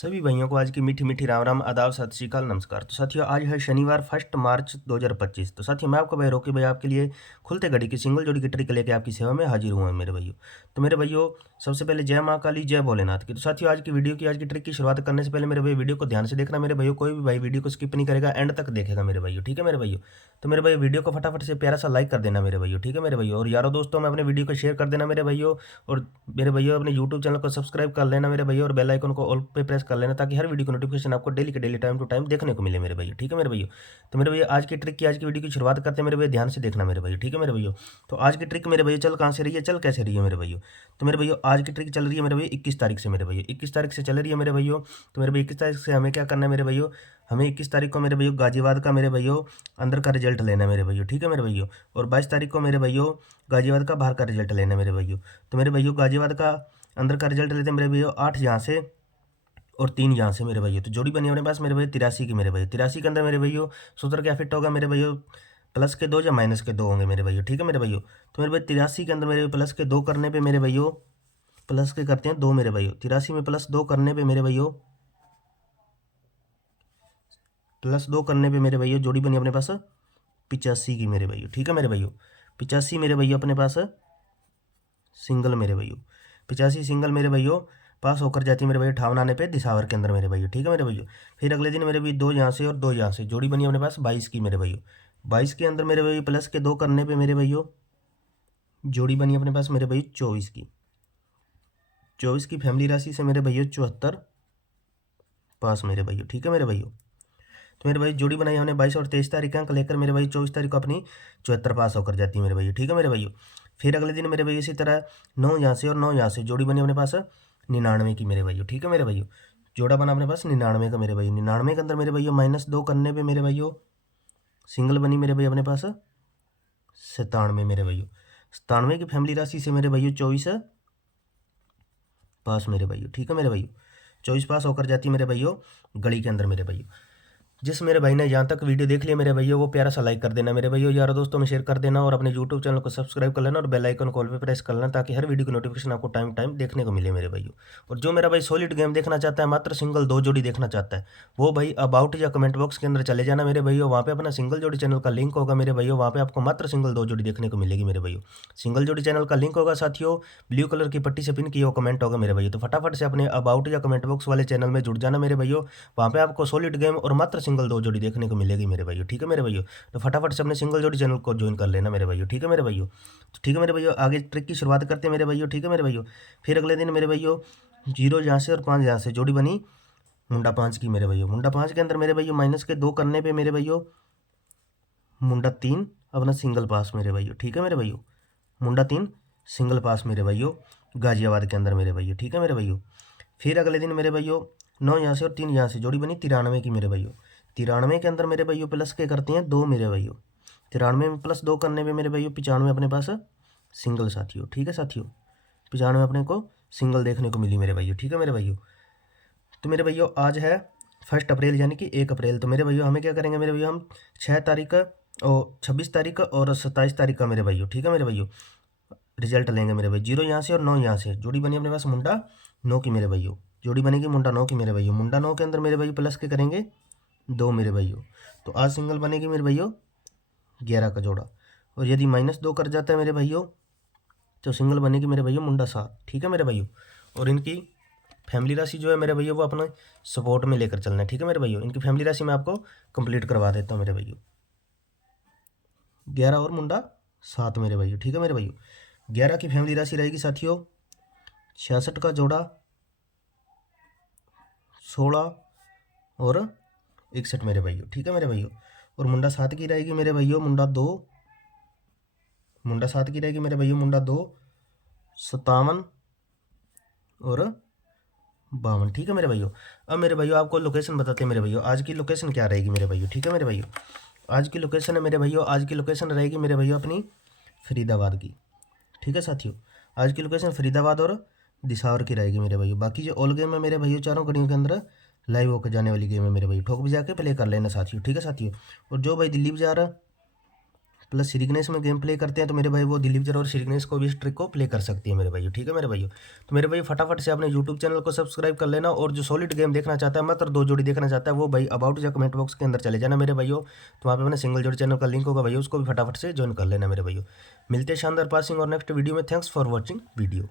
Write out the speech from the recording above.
सभी भाइयों को आज की मीठी मीठी राम राम आदाब सत श्री अकाल नमस्कार। तो साथियों आज है शनिवार 1 मार्च 2025। तो साथियों मैं आपका भाई रोकी भाई आपके लिए खुलते घड़ी की सिंगल जोड़ी की ट्रिक लेके आपकी सेवा में हाजिर हुआ है मेरे भाइयों। तो मेरे भाइयों सबसे पहले जय माँ काली जय भोलेनाथ की। तो साथियों आज की ट्रिक की शुरुआत करने से पहले मेरे भाई वीडियो को ध्यान से देखना मेरे भाइयों, कोई भी भाई वीडियो को स्किप नहीं करेगा, एंड तक देखेगा मेरे भाइयों, ठीक है मेरे भाइयों। तो मेरे भाई वीडियो को फटाफट से प्यारा सा लाइक कर देना मेरे भाइयों, ठीक है मेरे भाइयों। और यारों दोस्तों में अपने वीडियो को शेयर कर देना मेरे भाइयों। और मेरे भैया अपने यूट्यूब चैनल को सब्सक्राइब कर लेना मेरे भैया, और बेल आइकन को ऑल पे प्रेस कर लेना ताकि हर वीडियो की नोटिफिकेशन आपको डेली के डेली टाइम टू टाइम देखने को मिले मेरे भैया, ठीक है मेरे भैया। तो मेरे भैया आज की वीडियो की शुरुआत करते हैं मेरे भैया, ध्यान से देखना मेरे भैया, ठीक है मेरे भैया। तो आज की ट्रिक मेरे भैया चल कहाँ से रही है, चल कैसे रही है मेरे भैया। तो मेरे भैया आज की ट्रिक चल रही है मेरे भैया 21 तारीख से मेरे भैया, 21 तारीख से चल रही है मेरे भैया। तो मेरे भैया 21 तारीख से हमें क्या करना है मेरे भैया, हमें 21 तारीख को मेरे भैया गाजियाबाद का मेरे भैया अंदर का रिजल्ट लेना है मेरे भैया, ठीक है मेरे भैया। और 22 तारीख को मेरे भैया गाजियाबाद का बाहर का रिजल्ट लेना है मेरे भैया। तो मेरे भैया गाजियाबाद का अंदर का रिजल्ट लेते हैं मेरे भैया 8 यहाँ से और 3 यहाँ से मेरे भैया। तो जोड़ी बनी अपने पास मेरे भैया 83 की मेरे भैया। 83 के अंदर मेरे भैया सूत्र क्या फिट होगा मेरे भैया, +2 या -2 होंगे मेरे भैया, ठीक है मेरे भैया। तो मेरे भैया 83 के अंदर मेरे +2 करने पे मेरे भैया प्लस के करते हैं 2 मेरे भैया। 83 में +2 करने पे मेरे भैया +2 करने पे मेरे भैया जोड़ी बनी अपने पास 85 की मेरे भैया, ठीक है मेरे भैया। 85 मेरे भैया अपने पास सिंगल मेरे भैया, 85 सिंगल मेरे भैया पास होकर जाती है मेरे भैया 58 आने पे दिसावर के अंदर मेरे भैया, ठीक है मेरे भैया। फिर अगले दिन मेरे भैया 2 यहाँ से और 2 यहाँ से जोड़ी बनी अपने पास 22 की मेरे भैया। 22 के अंदर मेरे भैया +2 करने पे मेरे भैया जोड़ी बनी अपने पास मेरे भैया 24 की। 24 की फैमिली राशि से मेरे भैया 74 पास मेरे भैया, ठीक है मेरे भैया। तो मेरे भाई जोड़ी बनाई हमने 22 और 23 तारीख का अंक लेकर मेरे भाई 24 तारीख को अपनी 74 पास होकर जाती है मेरे भैया, ठीक है मेरे भैया। फिर अगले दिन मेरे भैया इसी तरह 9 यहाँ से और 9 यहाँ से जोड़ी बनी अपने पास 99 की मेरे भैया, ठीक है मेरे भैया। जोड़ा बना अपने पास 99 का मेरे भैया। 99 के अंदर मेरे भैया -2 करने पे मेरे भैया सिंगल बनी मेरे भैया अपने पास 97 मेरे भैया। 97 की फैमिली राशि से मेरे भैया 24 पास मेरे भैया, ठीक है मेरे भैया। 24 पास होकर जाती है मेरे भैया गली के अंदर मेरे भैया। जिस मेरे भाई ने यहाँ तक वीडियो देख लिया मेरे भैया वो प्यारा सा लाइक कर देना मेरे भैया, यारों दोस्तों में शेयर कर देना, और अपने यूट्यूब चैनल को सब्सक्राइब कर लेना और बेल आइकन कॉल पे प्रेस कर लेना ताकि हर वीडियो की नोटिफिकेशन आपको टाइम टाइम देखने को मिले मेरे भैया। और जो मेरा भाई सॉलिड गेम देखना चाहता है, मात्र सिंगल 2 जोड़ी देखना चाहता है, वो भाई अबाउट या कमेंट बॉक्स के अंदर चले जाना मेरे भैया। वहाँ पे अपना सिंगल जोड़ी चैनल का लिंक होगा मेरे भैया, वहाँ पे आपको मात्र सिंगल 2 जोड़ी देखने को मिलेगी मेरे भैया। सिंगल जोड़ी चैनल का लिंक होगा साथियों, ब्लू कलर की पट्टी से पिन किया हुआ कमेंट होगा मेरे भैया। तो फटाफट से अपने अबाउट या कमेंट बॉक्स वाले चैनल में जुड़ जाना मेरे भैया, वहाँ पे आपको सॉलिड गेम और मात्र सिंगल 2 जोड़ी देखने को मिलेगी मेरे भैया, ठीक है मेरे भैया। तो फटाफट से अपने सिंगल जोड़ी चैनल को ज्वाइन कर लेना मेरे भैया, ठीक है मेरे भैया। तो ठीक है मेरे भैया आगे ट्रिक की शुरुआत करते हैं मेरे भैया, ठीक है मेरे भैया। फिर अगले दिन मेरे भैया 0 यहाँ से और 5 यहाँ से जोड़ी बनी मुंडा 5 की मेरे भैया। मुंडा 5 के अंदर मेरे भैया -2 करने पे मेरे भैया मुंडा 3 अपना सिंगल पास मेरे भैया, ठीक है मेरे भैया। मुंडा 3 सिंगल पास मेरे भैया गाजियाबाद के अंदर मेरे भैया, ठीक है मेरे भैया। फिर अगले दिन मेरे भैया 9 यहाँ से और 3 यहाँ से जोड़ी बनी 93 की मेरे भैया। 93 के अंदर मेरे भैया प्लस के करते हैं 2 मेरे भैया। 93 में +2 करने पे मेरे भैया 95 अपने पास सिंगल साथियों, ठीक है साथियों। 95 अपने को सिंगल देखने को मिली मेरे भैया, ठीक है मेरे भैया। तो मेरे भैया आज है 1 अप्रैल यानी कि 1 अप्रैल। तो मेरे भैया हमें क्या करेंगे मेरे भैया, हम 6 तारीख और 26 तारीख और 27 तारीख का मेरे भैया, ठीक है मेरे भैया रिजल्ट लेंगे मेरे भाई। 0 यहाँ से और 9 यहाँ से जोड़ी बनी अपने पास मुंडा 9 की मेरे भैया। जोड़ी बनेगी मुंडा 9 की मेरे भैया। मुंडा 9 के अंदर मेरे भैया प्लस के करेंगे 2 मेरे भैया। तो आज सिंगल बनेगी मेरे भैया 11 का जोड़ा। और यदि -2 कर जाता है मेरे भैया तो सिंगल बनेगी मेरे भैया मुंडा 7, ठीक है मेरे भैया। और इनकी फैमिली राशि जो है मेरे भैया वो अपना सपोर्ट में लेकर चलना है, ठीक है मेरे भैया। इनकी फैमिली राशि मैं आपको कंप्लीट करवा देता हूँ मेरे भैया। 11 और मुंडा 7 मेरे भैया, ठीक है मेरे भैया। 11 की फैमिली राशि रहेगी साथियों 66 का जोड़ा 16 और 61 मेरे भैया, ठीक है मेरे भैया। और मुंडा 7 की रहेगी मेरे भैया मुंडा 2, मुंडा 7 की रहेगी मेरे भैया मुंडा 2 57 और 52, ठीक है मेरे भैया। अब मेरे भैया आपको लोकेशन बताते हैं मेरे भैया, आज की लोकेशन क्या रहेगी मेरे भैया, ठीक है मेरे भैया। आज की लोकेशन है मेरे भैया, आज की लोकेशन रहेगी मेरे भैया अपनी फरीदाबाद की, ठीक है साथियों। आज की लोकेशन फरीदाबाद और दिसावर की रहेगी मेरे भैया। बाकी जो ऑल गेम है मेरे भैया चारों घड़ियों के अंदर लाइव होकर जाने वाली गेम है मेरे भैया। ठोक बजा के प्ले कर लेना साथियों, ठीक है साथियों। और जो भाई दिल्ली बाजार प्लस श्री गणेश में गेम प्ले करते हैं तो मेरे भाई वो दिलीप जर और श्री गणेश को भी इस ट्रिक को प्ले कर सकती है मेरे भाई। ठीक है मेरे भाई। तो मेरे भाई फटाफट से अपने यूट्यूब चैनल को सब्सक्राइब कर लेना, और जो सॉलिड गेम देखना चाहता है मात्र 2 जोड़ी देखना चाहता है वो भाई अबाउट या कमेंट बॉक्स के अंदर चले जाना मेरे भाइयों। तो वहाँ पे मैंने सिंगल जोड़ी चैनल का लिंक होगा भाई, उसको भी फटाफट से ज्वाइन कर लेना मेरे भाइयों। मिलते हैं शानदार पासिंग और नेक्स्ट वीडियो में। Thanks for watching video.